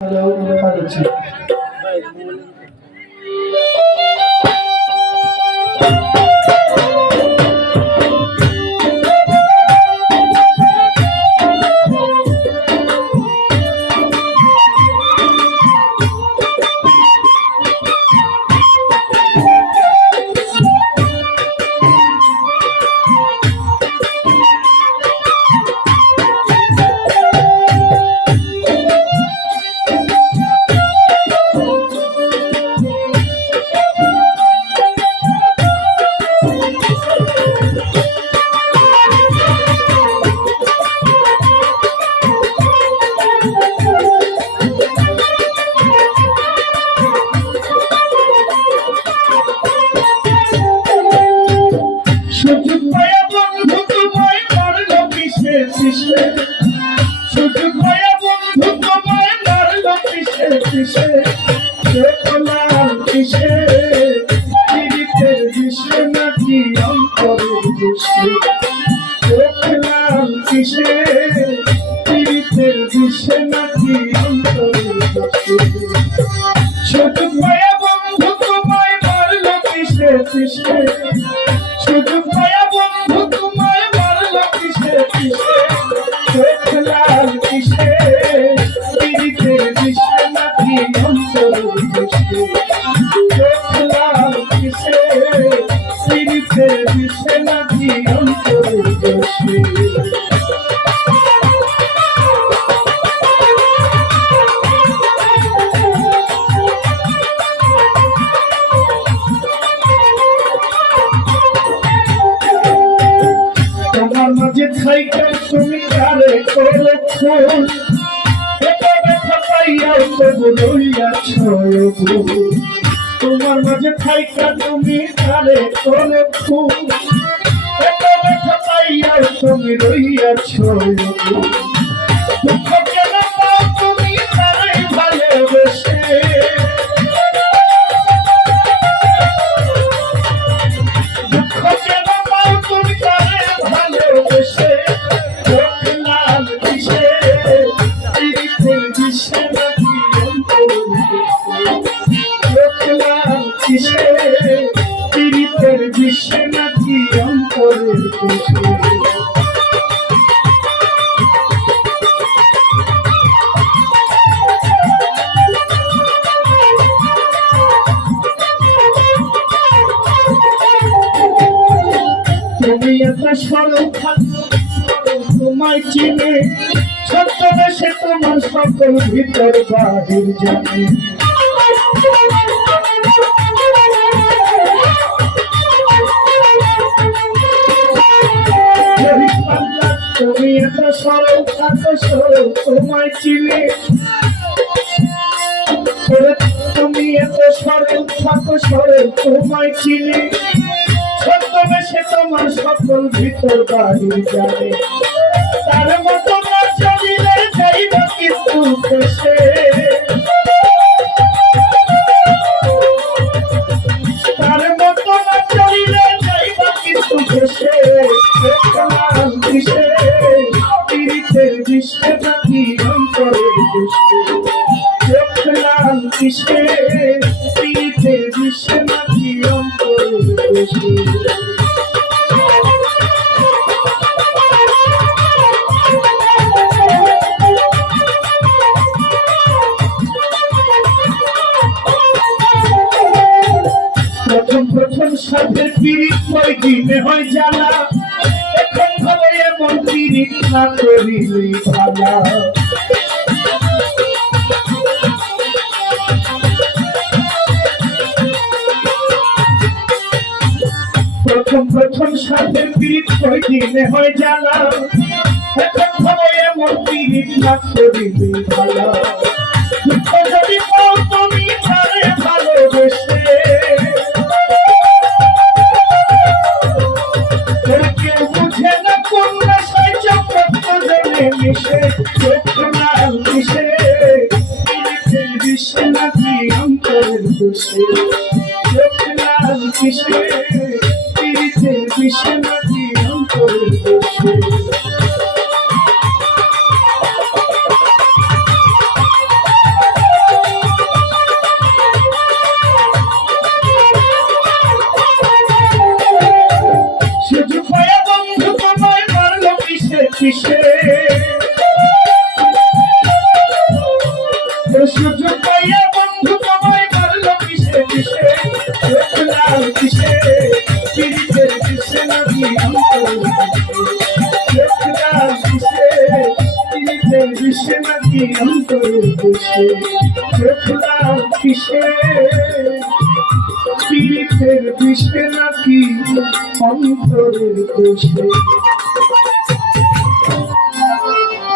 Hello, Hanachi. সুযোগ পায়া বন্ধু তোমায় মারলো কিসে কিসে সুযোগ পায়া বন্ধু তোমায় মারলো কিসে কিসে দেখলাম কিসে পীড়িতের বিষে নাকি অন্তরের দোষে দেখলাম কিসে পীড়িতের বিষে নাকি অন্তরের দোষে সুযোগ পায়া বন্ধু তোমায় মারলো কিসে কিসে সুযোগ পায়া বন্ধু তোমায় মারলো কিসে কিসে দেখলাম কিসে পীড়িতের বিষে নাকি অন্তরের দোষে দেখলাম কিসে পীড়িতের বিষে নাকি অন্তরের দোষে তোমার মাঝে থাইকা তুমি কারে করো ফুল এত ব্যথা পাইয়াও তবু রইয়াছ তোমার মাঝে থাইকা তুমি কারে করো ফুল এত ব্যথা পাইয়াও তুমি রইয়াছ দুঃখ কেন পাও তুমি তারে ভালোবেসে দুঃখ কেন পাও তুমি তারে ভালোবেসে দেখলাম কিসে পীড়িতের বিষে নাকি দেখলাম কিসে পীড়িতের বিষে নাকি অন্তরের দোষে তুমি এত সরল থাকো তোমায় চিনে ছদ্মবেশে তোমার সকল ভিতর বাহির জানে তুমি এত সরল থাকো সরল তোমায় চিনে তুমি এত সরল থাকো সরল তোমায় চিনে ছদ্মবেশে তোমার সকল ভিতর বাহির জানে তার মতো না চলিলে যাইব কিন্তু দেশে তার মতো না চলিলে যাইব কিন্তু দেশে দেখলাম কিসে পীড়িতের বিষে নাকি অন্তরের দোষে দেখলাম কিসে পীড়িতের বিষে নাকি অন্তরের দোষে প্রথম সাথে পীড়িত কয়দিনে হয় জ্বালা এখন ভাবে এমন পীড়িত না করিলে ভালা প্রথম সাথে পীড়িত কয়দিনে হয় জ্বালা এখন ভাবে এমন পীড়িত না করিলে ভালা দুঃখ যদি পাও তুমি তারে ভালোবেসে কেউ বুঝে না কোন নেশায় চক্রান্ত জলে মিশে দেখলাম কিসে পীড়িতের বিষে নাকি অন্তরের দোষে দেখলাম কিসে পীড়িতের বিষে নাকি অন্তরের দোষে কিসে সুযোগ পাইয়া বন্ধু তোমায় মারল কিসে কিসে চোখ লাল কিসে পীড়িতের কিসে নাকি অন্তর চোখ লাল কিসে পীড়িতের কিসে নাকি অন্তর কিসে চোখ লাল কিসে পীড়িতের কিসে নাকি অন্তরের কিসে